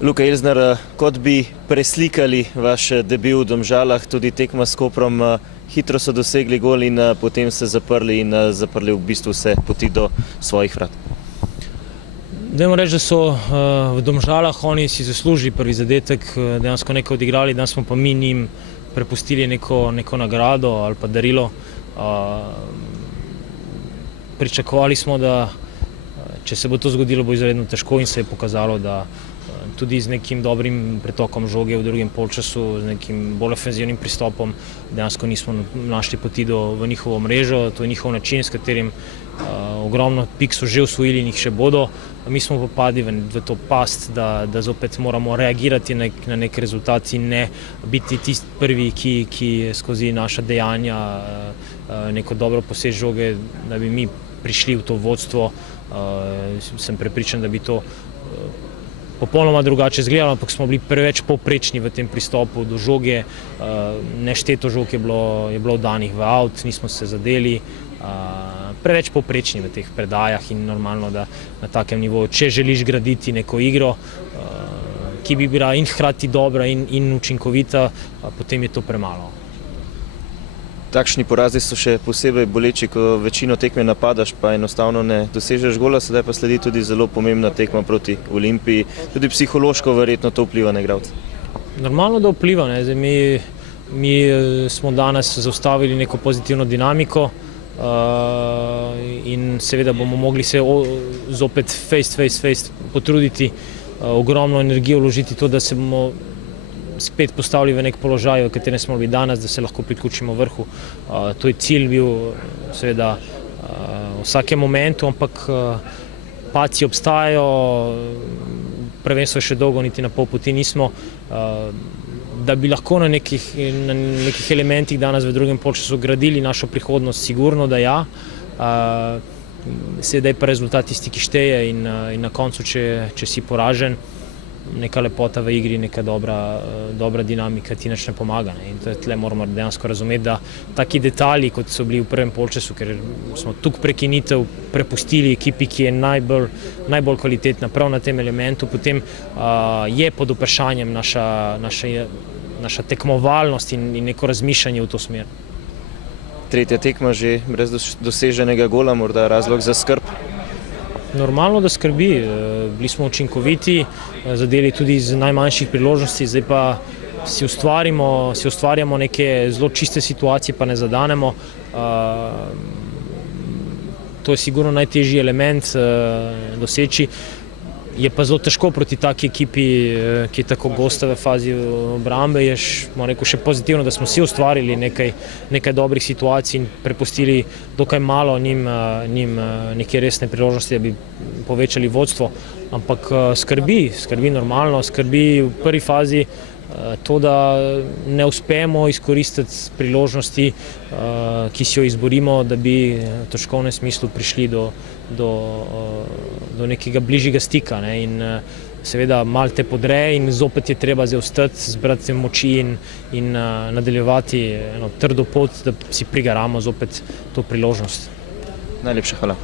Luka Elsner, kot bi preslikali vaš debut v Domžalah, tudi tekma s Koprom, hitro so dosegli gol in potem se zaprli v bistvu vse poti do svojih vrat. Dajmo reči, da so v Domžalah oni si zaslužili prvi zadetek, dejansko nekaj odigrali, danes smo pa mi njim prepustili neko nagrado ali pa darilo. Pričakovali smo, da če se bo to zgodilo, bo izredno težko in se je pokazalo, da tudi z nekim dobrim pretokom žoge v drugem polčasu, z nekim bolj ofenzivnim pristopom, dejansko nismo našli poti v njihovo mrežo. To je njihov način, s katerim ogromno pik so že osvojili in jih še bodo. Mi smo pa padli v to past, da zopet moramo reagirati na nek rezultat in ne biti tisti prvi, ki skozi naša dejanja neko dobro posed žoge, da bi mi prišli v to vodstvo. Sem prepričan, da bi to popolnoma drugače izgledalo, ampak smo bili preveč povprečni v tem pristopu do žoge. Nešteto žog je bilo danih v avt, nismo se zadeli. Preveč povprečni v teh predajah in normalno, da na takem nivoju, če želiš graditi neko igro, ki bi bila in hkrati dobra in učinkovita, potem je to premalo. Takšni porazi so še posebej boleči, ko večino tekme napadaš, pa enostavno ne dosežeš gola, sedaj pa sledi tudi zelo pomembna tekma proti Olimpiji. Tudi psihološko verjetno to vpliva na igralce. Normalno, da vpliva. Mi smo danes zaustavili neko pozitivno dinamiko in seveda bomo mogli se zopet face potruditi, ogromno energijo vložiti to, da se bomo spet postavili v nek položaj, v katerem smo bili danes, da se lahko priključimo vrhu. To je cilj bil seveda v vsakem momentu, ampak padci obstajajo, prvenstvo je še dolgo, niti na pol poti nismo. Da bi lahko na nekih elementih danes v drugem polčasu gradili našo prihodnost, sigurno da ja. Sedaj pa rezultat tisti, ki šteje in na koncu, če si poražen, neka lepota v igri, neka dobra dinamika ti nič ne pomaga. In tle moramo dejansko razumeti, da taki detalji, kot so bili v prvem polčasu, ker smo tukaj prekinitev prepustili ekipi, ki je najbolj kvalitetna prav na tem elementu, potem je pod vprašanjem naša tekmovalnost in neko razmišljanje v to smer. Tretja tekma že brez doseženega gola, morda razlog za skrb? Normalno, da skrbi. Bili smo učinkoviti, zadeli tudi iz najmanjših priložnosti, zdaj pa si ustvarjamo neke zelo čiste situacije, pa ne zadanemo. To je sigurno najtežji element doseči. Je pa zelo težko proti taki ekipi, ki je tako gosta v fazi obrambe. Je še pozitivno, da smo si ustvarili nekaj dobrih situacij in prepustili dokaj malo njim neke resne priložnosti, da bi povečali vodstvo. Ampak skrbi normalno, skrbi v prvi fazi to, da ne uspemo izkoristiti priložnosti, ki si jo izborimo, da bi v točkovnem smislu prišli do nekega bližjega stika. In seveda malo te podre in zopet je treba zaostati, zbrati moči in nadaljevati eno trdo pot, da si prigaramo zopet to priložnost. Najlepša hvala.